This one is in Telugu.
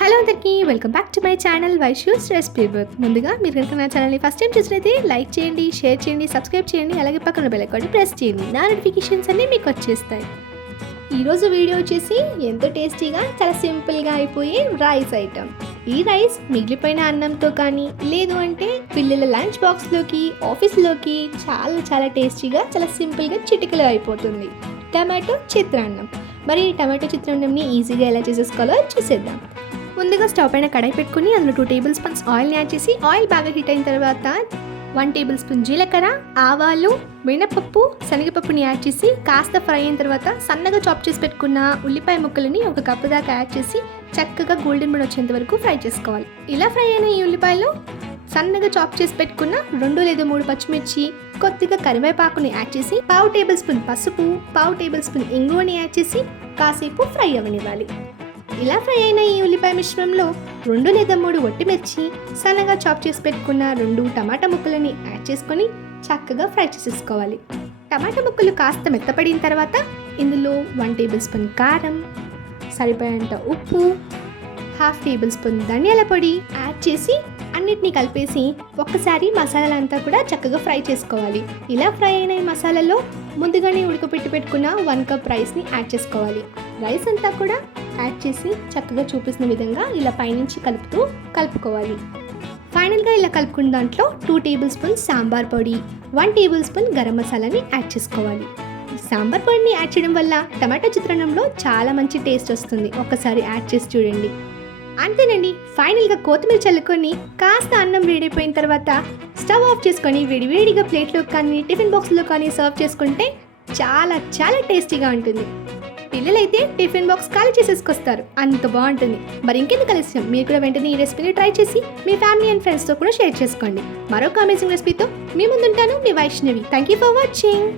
హలో అందరికీ welcome back to my channel Vaishu's recipe book ముందుగా మీరు కనుక నా ఛానల్ని ఫస్ట్ టైం చూసినైతే లైక్ చేయండి షేర్ చేయండి సబ్స్క్రైబ్ చేయండి అలాగే పక్కన బెల్ అకౌంట్ ప్రెస్ చేయండి. నా నోటిఫికేషన్స్ అన్నీ మీకు వచ్చేస్తాయి. ఈరోజు వీడియో వచ్చేసి ఎంతో టేస్టీగా చాలా సింపుల్గా అయిపోయే రైస్ ఐటమ్ ఈ రైస్ మిగిలిపోయిన అన్నంతో కానీ లేదు అంటే పిల్లల లంచ్ బాక్స్లోకి ఆఫీస్లోకి చాలా చాలా టేస్టీగా చాలా సింపుల్గా చిటికలో అయిపోతుంది. టమాటో చిత్రాన్నం. మరి ఈ టమాటో చిత్రాన్నంని ఈజీగా ఎలా చేసేసుకోవాలో చూసేద్దాం. ముందుగా స్టవ్ పైన కడాయి పెట్టుకుని అందులో టూ టేబుల్ స్పూన్స్ ఆయిల్ని యాడ్ చేసి ఆయిల్ బాగా హీట్ అయిన తర్వాత వన్ టేబుల్ స్పూన్ జీలకర్ర ఆవాలు మినపప్పు శనగపప్పుని యాడ్ చేసి కాస్త ఫ్రై అయిన తర్వాత సన్నగా చాప్ చేసి పెట్టుకున్న ఉల్లిపాయ ముక్కలని ఒక కప్పు దాకా యాడ్ చేసి చక్కగా గోల్డెన్ బ్రౌన్ వచ్చేంత వరకు ఫ్రై చేసుకోవాలి. ఇలా ఫ్రై అయిన ఈ ఉల్లిపాయలు సన్నగా చాప్ చేసి పెట్టుకున్న రెండు లేదా మూడు పచ్చిమిర్చి కొద్దిగా కరివేపాకుని యాడ్ చేసి పావు టేబుల్ స్పూన్ పసుపు పావు టేబుల్ స్పూన్ ఇంగువని యాడ్ చేసి కాసేపు ఫ్రై అవ్వనివ్వాలి. ఇలా ఫ్రై అయిన ఈ ఉల్లిపాయ మిశ్రమంలో రెండు లేదా మూడు ఒట్టిమిర్చి సన్నగా చాప్ చేసి పెట్టుకున్న రెండు టమాటా ముక్కలని యాడ్ చేసుకొని చక్కగా ఫ్రై చేసేసుకోవాలి. టమాటా ముక్కలు కాస్త మెత్తపడిన తర్వాత ఇందులో వన్ టేబుల్ స్పూన్ కారం సరిపోయేంత ఉప్పు హాఫ్ టేబుల్ స్పూన్ ధనియాల పొడి యాడ్ చేసి అన్నిటినీ కలిపేసి ఒక్కసారి మసాలాలంతా కూడా చక్కగా ఫ్రై చేసుకోవాలి. ఇలా ఫ్రై అయిన ఈ మసాలాలో ముందుగానే ఉడకపెట్టి పెట్టుకున్న వన్ కప్ రైస్ని యాడ్ చేసుకోవాలి. రైస్ అంతా కూడా యాడ్ చేసి చక్కగా చూపిస్తున్న విధంగా ఇలా పైనుంచి కలుపుతూ కలుపుకోవాలి. ఫైనల్గా ఇలా కలుపుకున్న దాంట్లో టూ టేబుల్ స్పూన్ సాంబార్ పొడి వన్ టేబుల్ స్పూన్ గరం మసాలాని యాడ్ చేసుకోవాలి. సాంబార్ పొడిని యాడ్ చేయడం వల్ల టమాటో చిత్రణంలో చాలా మంచి టేస్ట్ వస్తుంది. ఒక్కసారి యాడ్ చేసి చూడండి. అంతేనండి ఫైనల్గా కొత్తిమీర చల్లుకొని కాస్త అన్నం వేడైపోయిన తర్వాత స్టవ్ ఆఫ్ చేసుకొని వేడివేడిగా ప్లేట్లో కానీ టిఫిన్ బాక్స్లో కానీ సర్వ్ చేసుకుంటే చాలా చాలా టేస్టీగా ఉంటుంది. పిల్లలైతే టిఫిన్ బాక్స్ ఖాళీ చేసేసుకొస్తారు. అంత బాగుంటుంది. మరి ఇంకెందుకు కలిసాం మీరు కూడా వెంటనే ఈ రెసిపీని ట్రై చేసి మీ ఫ్యామిలీ అండ్ ఫ్రెండ్స్తో కూడా షేర్ చేసుకోండి. మరొక అమేజింగ్ రెసిపీతో మీ ముందుంటాను మీ Vaishnavi. Thank you for watching